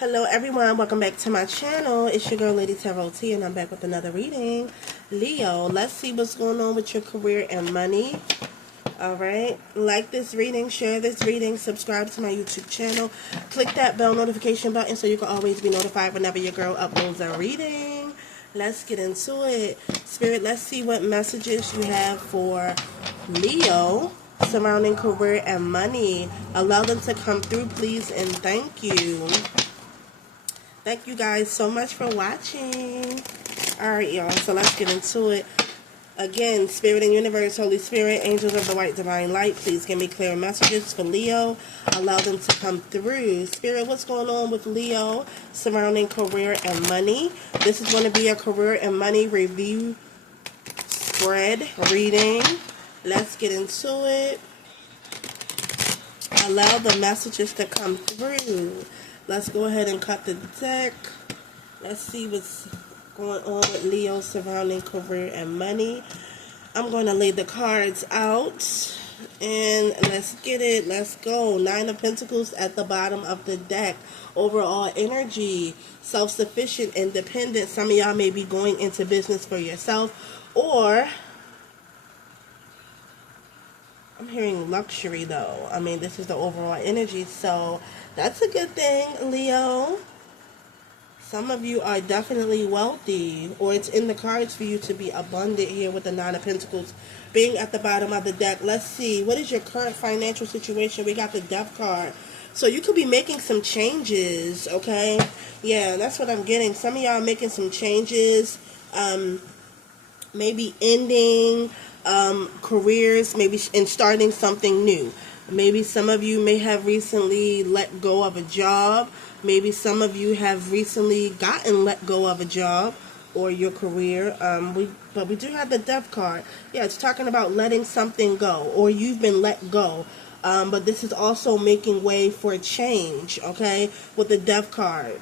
Hello everyone, welcome back to my channel. It's your girl Lady Tarot T, and I'm back with another reading. Leo, let's see what's going on with your career and money. Alright, like this reading, share this reading, subscribe to my YouTube channel. Click that bell notification button so you can always be notified whenever your girl uploads a reading. Let's get into it. Spirit, let's see what messages you have for Leo surrounding career and money. Allow them to come through, please, and thank you. Thank you guys so much for watching. Alright, y'all, so let's get into it. Again, Spirit and Universe, Holy Spirit, Angels of the White Divine Light, please give me clear messages for Leo. Allow them to come through. Spirit, what's going on with Leo surrounding career and money? This is going to be a career and money review spread reading. Let's get into it. Allow the messages to come through. Let's go ahead and cut the deck. Let's see what's going on with Leo surrounding career and money. I'm going to lay the cards out. And let's get it. Let's go. 9 of Pentacles at the bottom of the deck. Overall energy. Self-sufficient, independent. Some of y'all may be going into business for yourself. Or I'm hearing luxury though. I mean, this is the overall energy. So that's a good thing, Leo. Some of you are definitely wealthy, or it's in the cards for you to be abundant here with the 9 of Pentacles being at the bottom of the deck. Let's see. What is your current financial situation? We got the Death card. So you could be making some changes, okay? Yeah, that's what I'm getting. Some of y'all are making some changes. Maybe ending careers, maybe and starting something new. Maybe some of you may have recently let go of a job. Maybe some of you have recently gotten let go of a job or your career. But we do have the Death card. Yeah, it's talking about letting something go, or you've been let go. But this is also making way for change, okay, with the Death card.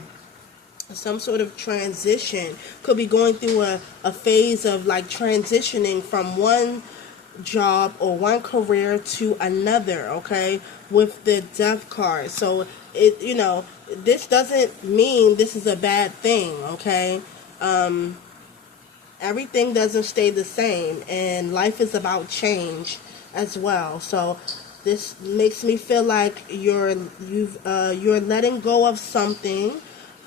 Some sort of transition. Could be going through a phase of like transitioning from one job or one career to another, okay, with the Death card. So it, you know, this doesn't mean this is a bad thing, okay? Everything doesn't stay the same, and life is about change as well. So this makes me feel like you're letting go of something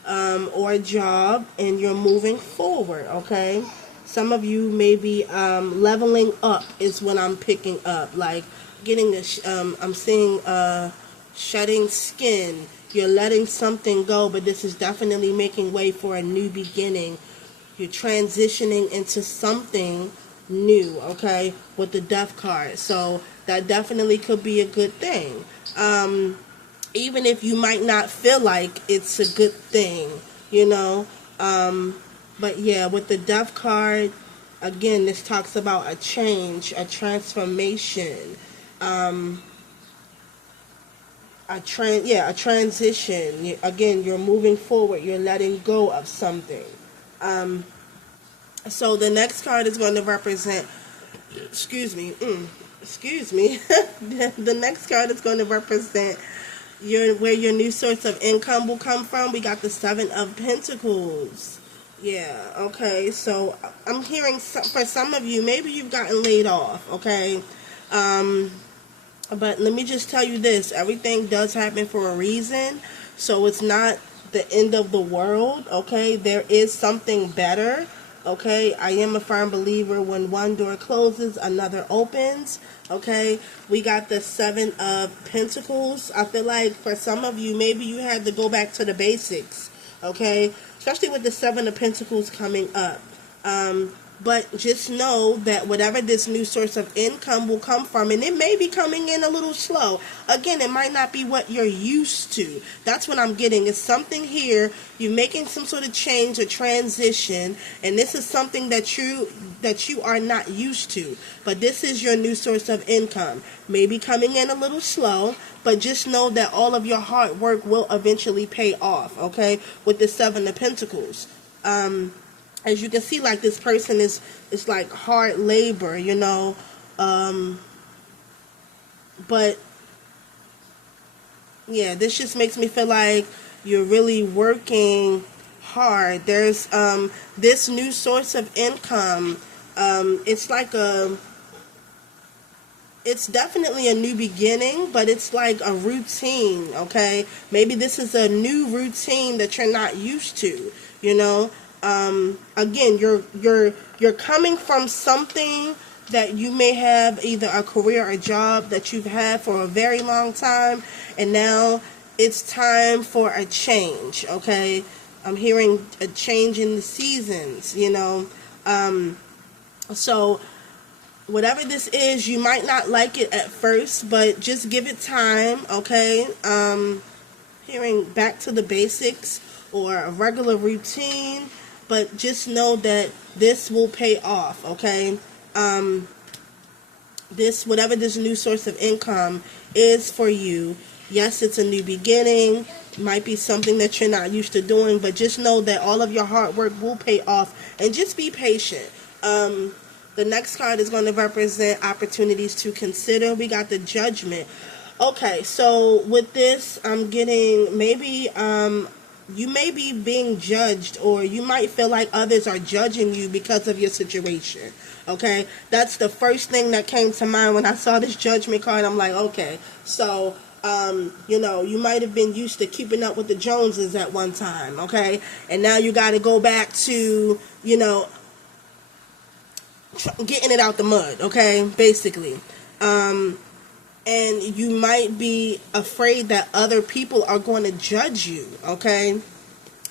or a job, and you're moving forward, okay? Some of you may be leveling up is what I'm picking up, like getting I'm seeing shedding skin. You're letting something go, but this is definitely making way for a new beginning. You're transitioning into something new, okay, with the Death card. So that definitely could be a good thing. Even if you might not feel like it's a good thing, you know. But yeah, with the Death card, again, this talks about a change, a transformation, a transition. Again, you're moving forward. You're letting go of something. So the next card is going to represent. Excuse me. Excuse me. The next card is going to represent where your new source of income will come from. We got the 7 of Pentacles. Yeah, okay, so I'm hearing for some of you, maybe you've gotten laid off, okay? But let me just tell you this, everything does happen for a reason, so it's not the end of the world, okay? There is something better, okay? I am a firm believer when one door closes, another opens, okay? We got the 7 of Pentacles. I feel like for some of you, maybe you had to go back to the basics, okay? Especially with the 7 of Pentacles coming up. But just know that whatever this new source of income will come from, and it may be coming in a little slow. Again, it might not be what you're used to. That's what I'm getting. It's something here. You're making some sort of change or transition, and this is something that you are not used to. But this is your new source of income. Maybe coming in a little slow, but just know that all of your hard work will eventually pay off, okay? With the 7 of Pentacles. As you can see, like this person is like hard labor, you know, but yeah, this just makes me feel like You're really working hard. There's this new source of income. It's like it's definitely a new beginning, but it's like a routine, okay? Maybe this is a new routine that you're not used to, you know? Again, you're coming from something that you may have, either a career or a job that you've had for a very long time, and now it's time for a change, okay? I'm hearing a change in the seasons, you know? So whatever this is, you might not like it at first, but just give it time, okay? Hearing back to the basics or a regular routine, but just know that this will pay off, okay? Whatever this new source of income is for you, yes, it's a new beginning. It might be something that you're not used to doing, but just know that all of your hard work will pay off, and just be patient. The next card is going to represent opportunities to consider. We got the Judgment. Okay, so with this, I'm getting maybe you may be being judged, or you might feel like others are judging you because of your situation. Okay, that's the first thing that came to mind when I saw this Judgment card. I'm like, okay, so you know, you might have been used to keeping up with the Joneses at one time, okay, and now you got to go back to, you know, getting it out the mud, okay, basically. And you might be afraid that other people are going to judge you, okay,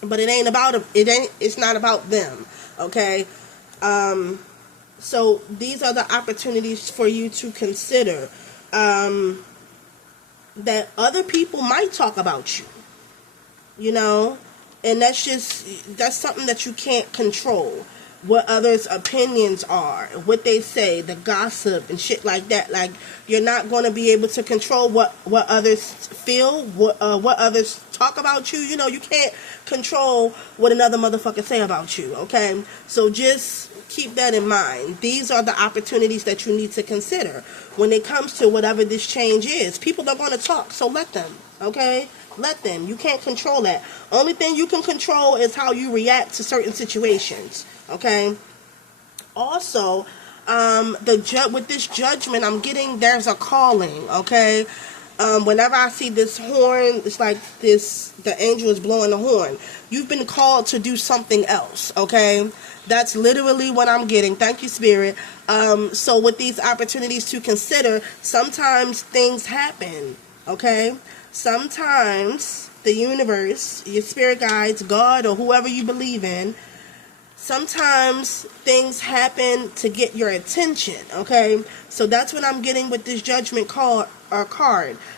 but it's not about them, okay. So these are the opportunities for you to consider, that other people might talk about you, you know, and that's something that you can't control. What others' opinions are, what they say, the gossip and shit like that. Like, you're not going to be able to control what others feel, what others talk about you. You know, you can't control what another motherfucker say about you, okay? So just keep that in mind. These are the opportunities that you need to consider when it comes to whatever this change is. People are going to talk, so let them, okay? Let them. You can't control that. Only thing you can control is how you react to certain situations. Okay. Also, with this Judgment, I'm getting there's a calling. Okay. Whenever I see this horn, it's like the angel is blowing the horn. You've been called to do something else. Okay. That's literally what I'm getting. Thank you, Spirit. So with these opportunities to consider, sometimes things happen. Okay. Sometimes the universe, your spirit guides, God, or whoever you believe in, sometimes things happen to get your attention, okay? So that's what I'm getting with this Judgment card.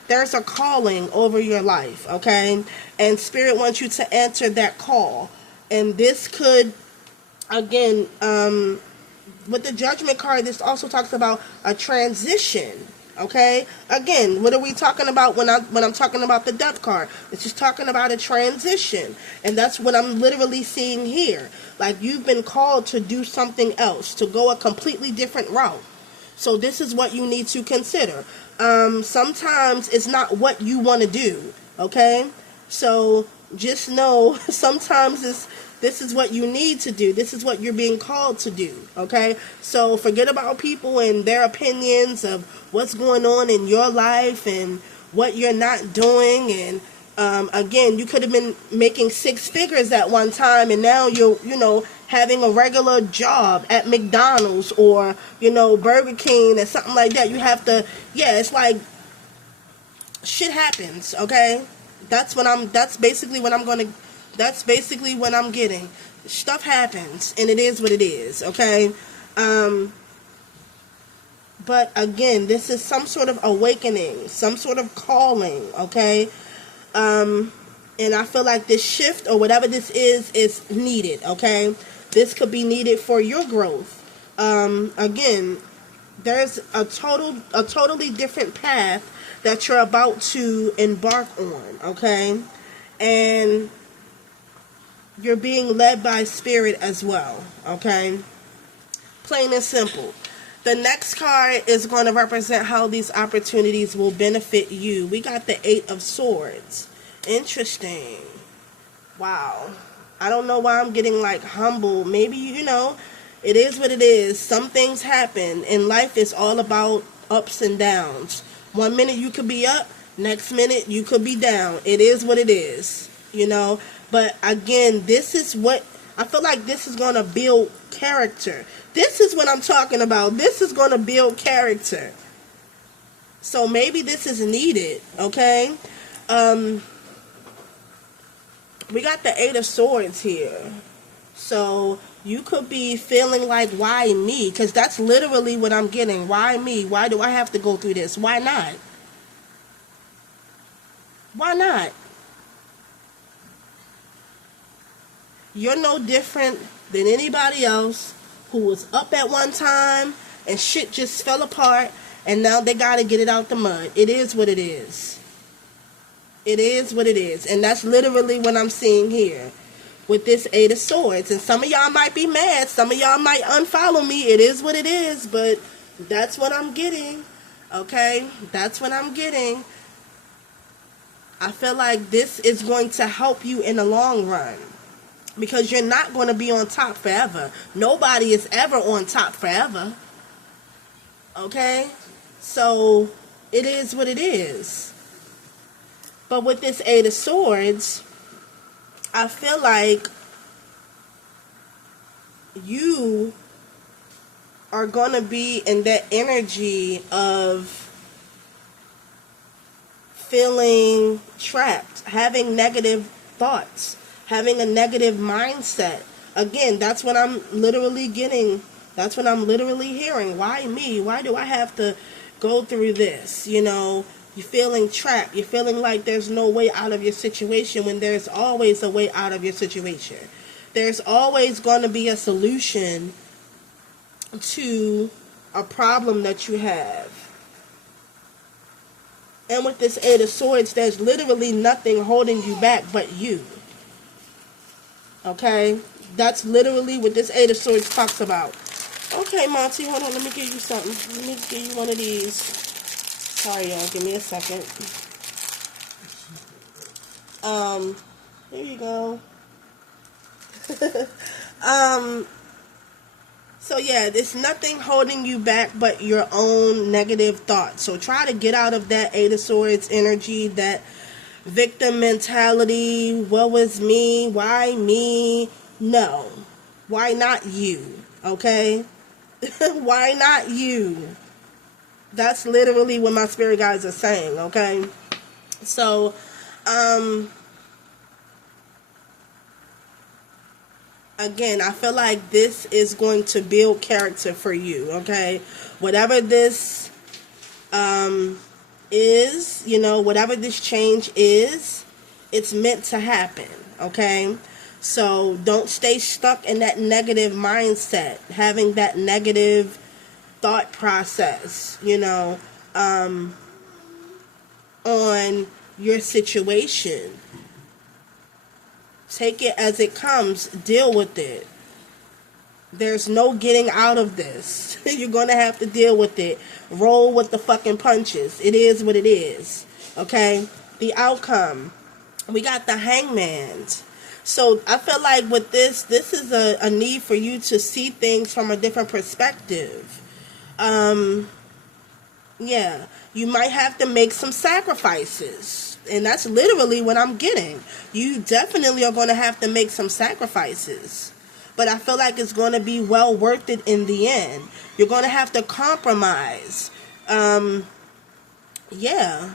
There's a calling over your life, okay? And Spirit wants you to answer that call. And this could, again, with the Judgment card, this also talks about a transition. Okay, again, what are we talking about when I'm talking about the Death card? It's just talking about a transition, and that's what I'm literally seeing here. Like, you've been called to do something else, to go a completely different route. So this is what you need to consider. Sometimes it's not what you want to do. Okay, so just know sometimes this is what you need to do. This is what you're being called to do, okay? So forget about people and their opinions of what's going on in your life and what you're not doing. And again, you could have been making 6 figures at one time, and now you're, having a regular job at McDonald's or, Burger King or something like that. You have to, it's like shit happens, okay? That's basically what I'm getting. Stuff happens, and it is what it is, okay? But again, this is some sort of awakening, some sort of calling, okay? And I feel like this shift or whatever this is needed, okay? This could be needed for your growth. Again, there's a totally different path that you're about to embark on, okay? And you're being led by Spirit as well, okay? Plain and simple. The next card is going to represent how these opportunities will benefit you. We got the 8 of Swords. Interesting. Wow. I don't know why I'm getting like humble. Maybe, it is what it is. Some things happen, and life is all about ups and downs. One minute you could be up, next minute you could be down. It is what it is. But again, this is what I feel like this is going to build character. This is what I'm talking about. This is going to build character. So maybe this is needed, okay? We got the Eight of Swords here. So you could be feeling like, why me? Because that's literally what I'm getting. Why me? Why do I have to go through this? Why not? Why not? You're no different than anybody else who was up at one time and shit just fell apart and now they got to get it out the mud. It is what it is. It is what it is. And that's literally what I'm seeing here with this Eight of Swords. And some of y'all might be mad. Some of y'all might unfollow me. It is what it is. But that's what I'm getting. Okay? That's what I'm getting. I feel like this is going to help you in the long run. Because you're not going to be on top forever. Nobody is ever on top forever. Okay? So, it is what it is. But with this Eight of Swords, I feel like you are going to be in that energy of feeling trapped, having negative thoughts, having a negative mindset. Again, that's what I'm literally getting. That's what I'm literally hearing. Why me? Why do I have to go through this? You're feeling trapped. You're feeling like there's no way out of your situation when there's always a way out of your situation. There's always going to be a solution to a problem that you have. And with this Eight of Swords, there's literally nothing holding you back but you. Okay? That's literally what this Eight of Swords talks about. Okay, Monty, hold on. Let me give you something. Let me give you one of these. Sorry, y'all. Give me a second. Here you go. So yeah, there's nothing holding you back but your own negative thoughts. So try to get out of that Eight of Swords energy, that victim mentality. What was me? Why me? No. Why not you? Okay? Why not you? That's literally what my spirit guides are saying, okay? So, again, I feel like this is going to build character for you, okay? Whatever this is, whatever this change is, it's meant to happen, okay? So don't stay stuck in that negative mindset, having that negative thought process, on your situation. Take it as it comes. Deal with it. There's no getting out of this. You're going to have to deal with it. Roll with the fucking punches. It is what it is. Okay? The outcome. We got the Hangman. So I feel like with this is a need for you to see things from a different perspective. Yeah. You might have to make some sacrifices. And that's literally what I'm getting. You definitely are going to have to make some sacrifices. But I feel like it's going to be well worth it in the end. You're going to have to compromise. Yeah.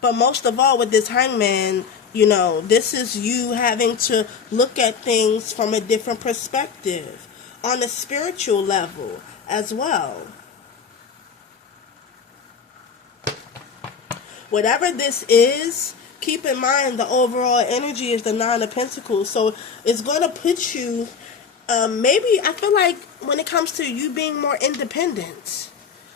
But most of all with this Hangman, this is you having to look at things from a different perspective. On a spiritual level as well. Whatever this is, keep in mind the overall energy is the Nine of Pentacles. So it's going to put you, maybe I feel like when it comes to you being more independent.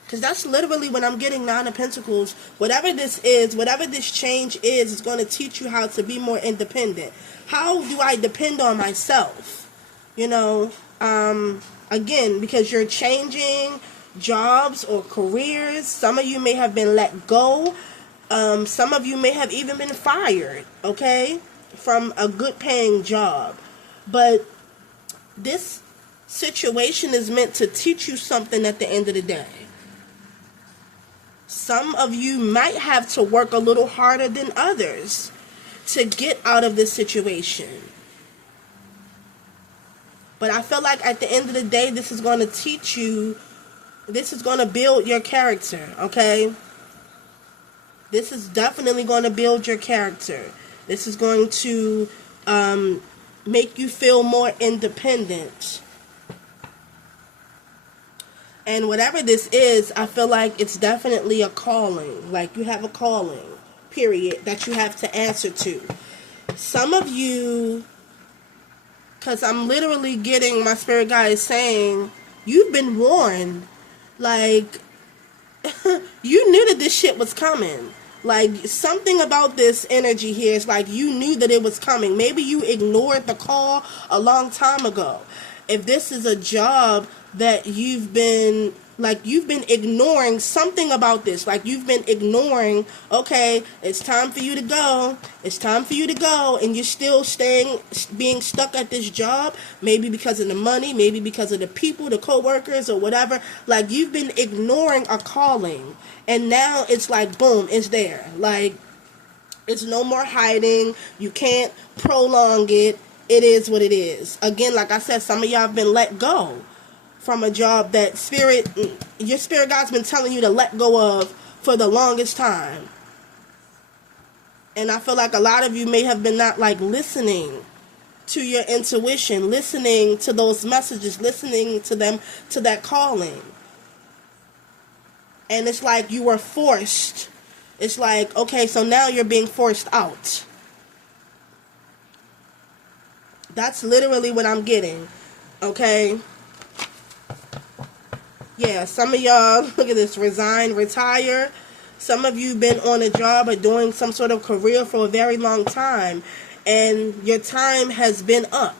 Because that's literally when I'm getting Nine of Pentacles. Whatever this is, whatever this change is, it's going to teach you how to be more independent. How do I depend on myself? Again, because you're changing jobs or careers. Some of you may have been let go Some of you may have even been fired, okay, from a good paying job. But this situation is meant to teach you something at the end of the day. Some of you might have to work a little harder than others to get out of this situation. But I feel like at the end of the day, this is going to teach you, this is going to build your character, okay? This is definitely going to build your character. This is going to make you feel more independent. And whatever this is, I feel like it's definitely a calling. Like you have a calling, period, that you have to answer to. Some of you, because I'm literally getting, my spirit guide is saying, you've been warned. Like, you knew that this shit was coming. Like, something about this energy here is like you knew that it was coming. Maybe you ignored the call a long time ago. If this is a job that you've been ignoring something about this, like you've been ignoring, okay, it's time for you to go, and you're still being stuck at this job, maybe because of the money, maybe because of the people, the co-workers, or whatever. Like, you've been ignoring a calling, and now it's like, boom, it's there. Like, it's no more hiding. You can't prolong it. It is what it is. Again, like I said, some of y'all have been let go from a job that your spirit God's been telling you to let go of for the longest time. And I feel like a lot of you may have been not like listening to your intuition, listening to those messages, listening to them, to that calling. And it's like you were forced. It's like, okay, so now you're being forced out. That's literally what I'm getting. Okay? Yeah, some of y'all, look at this, resign, retire. Some of you been on a job or doing some sort of career for a very long time, and your time has been up.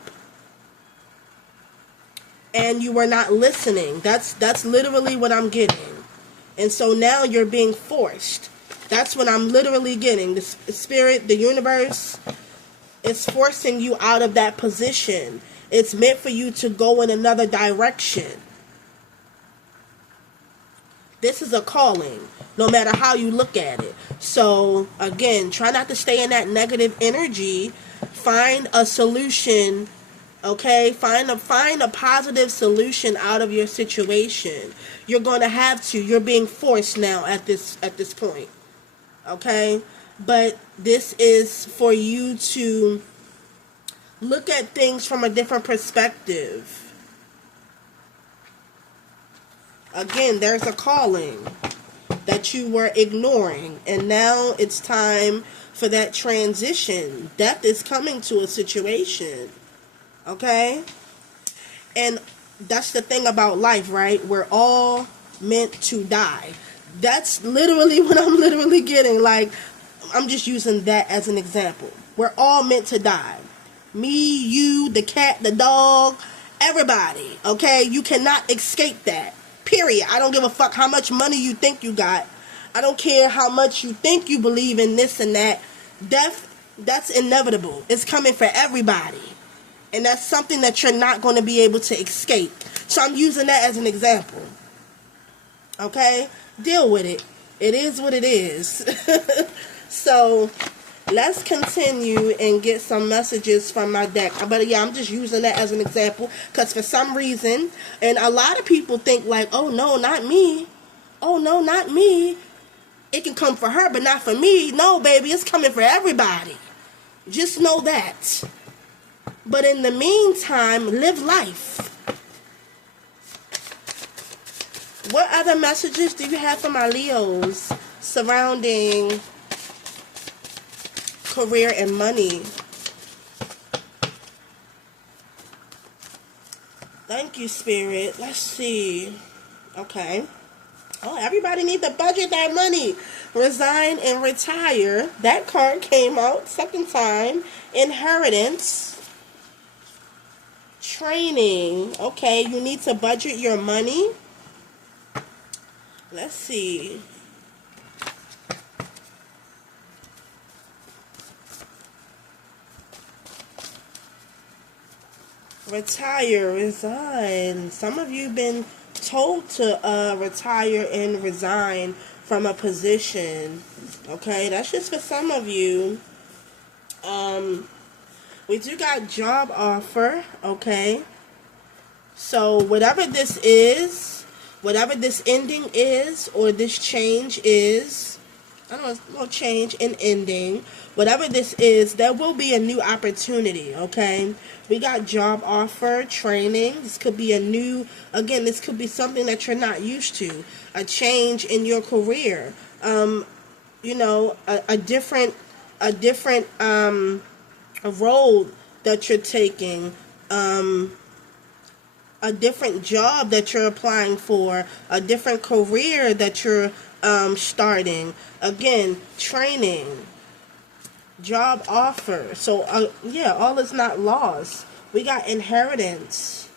And you were not listening. That's literally what I'm getting. And so now you're being forced. That's what I'm literally getting. The spirit, the universe, is forcing you out of that position. It's meant for you to go in another direction. This is a calling, no matter how you look at it. So, again, try not to stay in that negative energy. Find a solution, okay? Find a positive solution out of your situation. You're going to have to. You're being forced now at this point, okay? But this is for you to look at things from a different perspective. Again, there's a calling that you were ignoring, and now it's time for that transition. Death is coming to a situation, okay? And that's the thing about life, right? We're all meant to die. That's literally what I'm literally getting. Like, I'm just using that as an example. We're all meant to die. Me, you, the cat, the dog, everybody, okay? You cannot escape that. Period. I don't give a fuck how much money you think you got. I don't care how much you think you believe in this and that. Death, that's inevitable. It's coming for everybody. And that's something that you're not going to be able to escape. So I'm using that as an example. Okay? Deal with it. It is what it is. So, let's continue and get some messages from my deck. But yeah, I'm just using that as an example. Because for some reason, and a lot of people think like, oh no, not me. Oh no, not me. It can come for her, but not for me. No, baby, it's coming for everybody. Just know that. But in the meantime, live life. What other messages do you have for my Leos surrounding career and money? Thank you, Spirit. Let's see. Okay. Oh, everybody needs to budget their money. Resign and retire. That card came out second time. Inheritance. Training. Okay, you need to budget your money. Let's see. Retire, resign. Some of you been told to retire and resign from a position. Okay, that's just for some of you. We do got job offer. Okay, so whatever this is, whatever this ending is, or this change is, I don't know, no change in ending. Whatever this is, there will be a new opportunity, okay? We got job offer, training. This could be a new, again, this could be something that you're not used to. A change in your career. You know, a different road that you're taking. A different job that you're applying for, a different career that you're starting. Again, training, job offer. So, yeah, all is not lost. We got inheritance.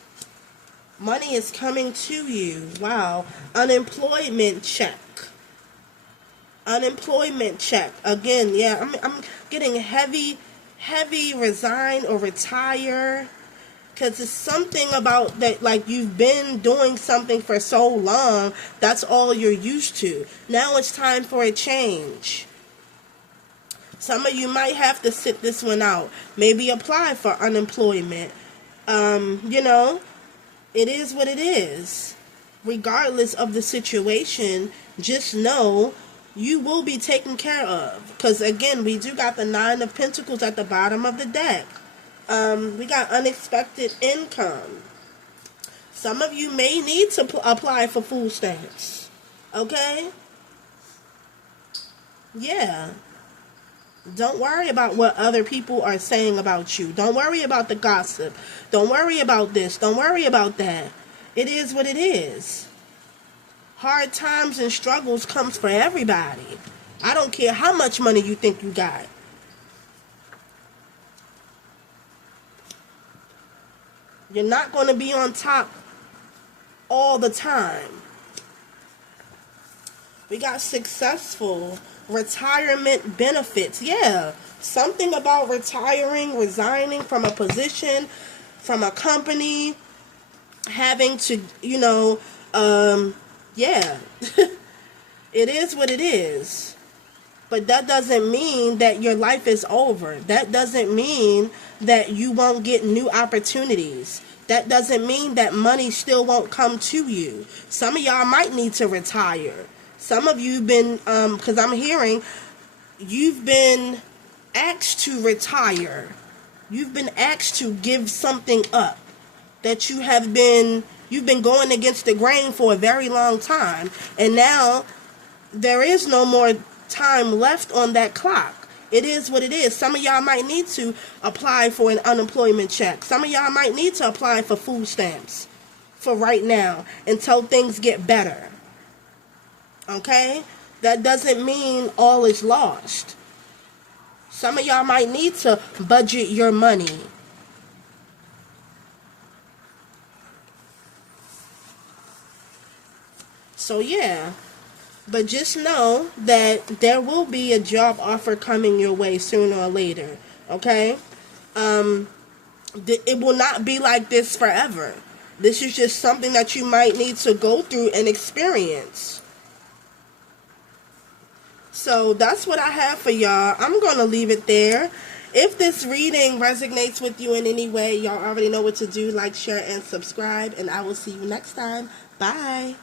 Money is coming to you. Wow. Unemployment check. Unemployment check. Again, yeah, I'm getting heavy resign or retire. Because it's something about that, like you've been doing something for so long, that's all you're used to. Now it's time for a change. Some of you might have to sit this one out. Maybe apply for unemployment. You know, it is what it is. Regardless of the situation, just know you will be taken care of. Because again, we do got the Nine of Pentacles at the bottom of the deck. We got unexpected income. Some of you may need to apply for food stamps. Okay? Yeah. Don't worry about what other people are saying about you. Don't worry about the gossip. Don't worry about this. Don't worry about that. It is what it is. Hard times and struggles comes for everybody. I don't care how much money you think you got. You're not going to be on top all the time. We got successful retirement benefits. Yeah, something about retiring, resigning from a position, from a company, having to, you know, yeah. It is what it is. But that doesn't mean that your life is over. That doesn't mean that you won't get new opportunities. That doesn't mean that money still won't come to you. Some of y'all might need to retire. Some of you been, because I'm hearing, you've been asked to retire. You've been asked to give something up that you've been going against the grain for a very long time. And now there is no more time left on that clock. It is what it is. Some of y'all might need to apply for an unemployment check. Some of y'all might need to apply for food stamps for right now until things get better. Okay? That doesn't mean all is lost. Some of y'all might need to budget your money. So yeah. But just know that there will be a job offer coming your way sooner or later. Okay? It will not be like this forever. This is just something that you might need to go through and experience. So that's what I have for y'all. I'm going to leave it there. If this reading resonates with you in any way, y'all already know what to do. Like, share, and subscribe. And I will see you next time. Bye.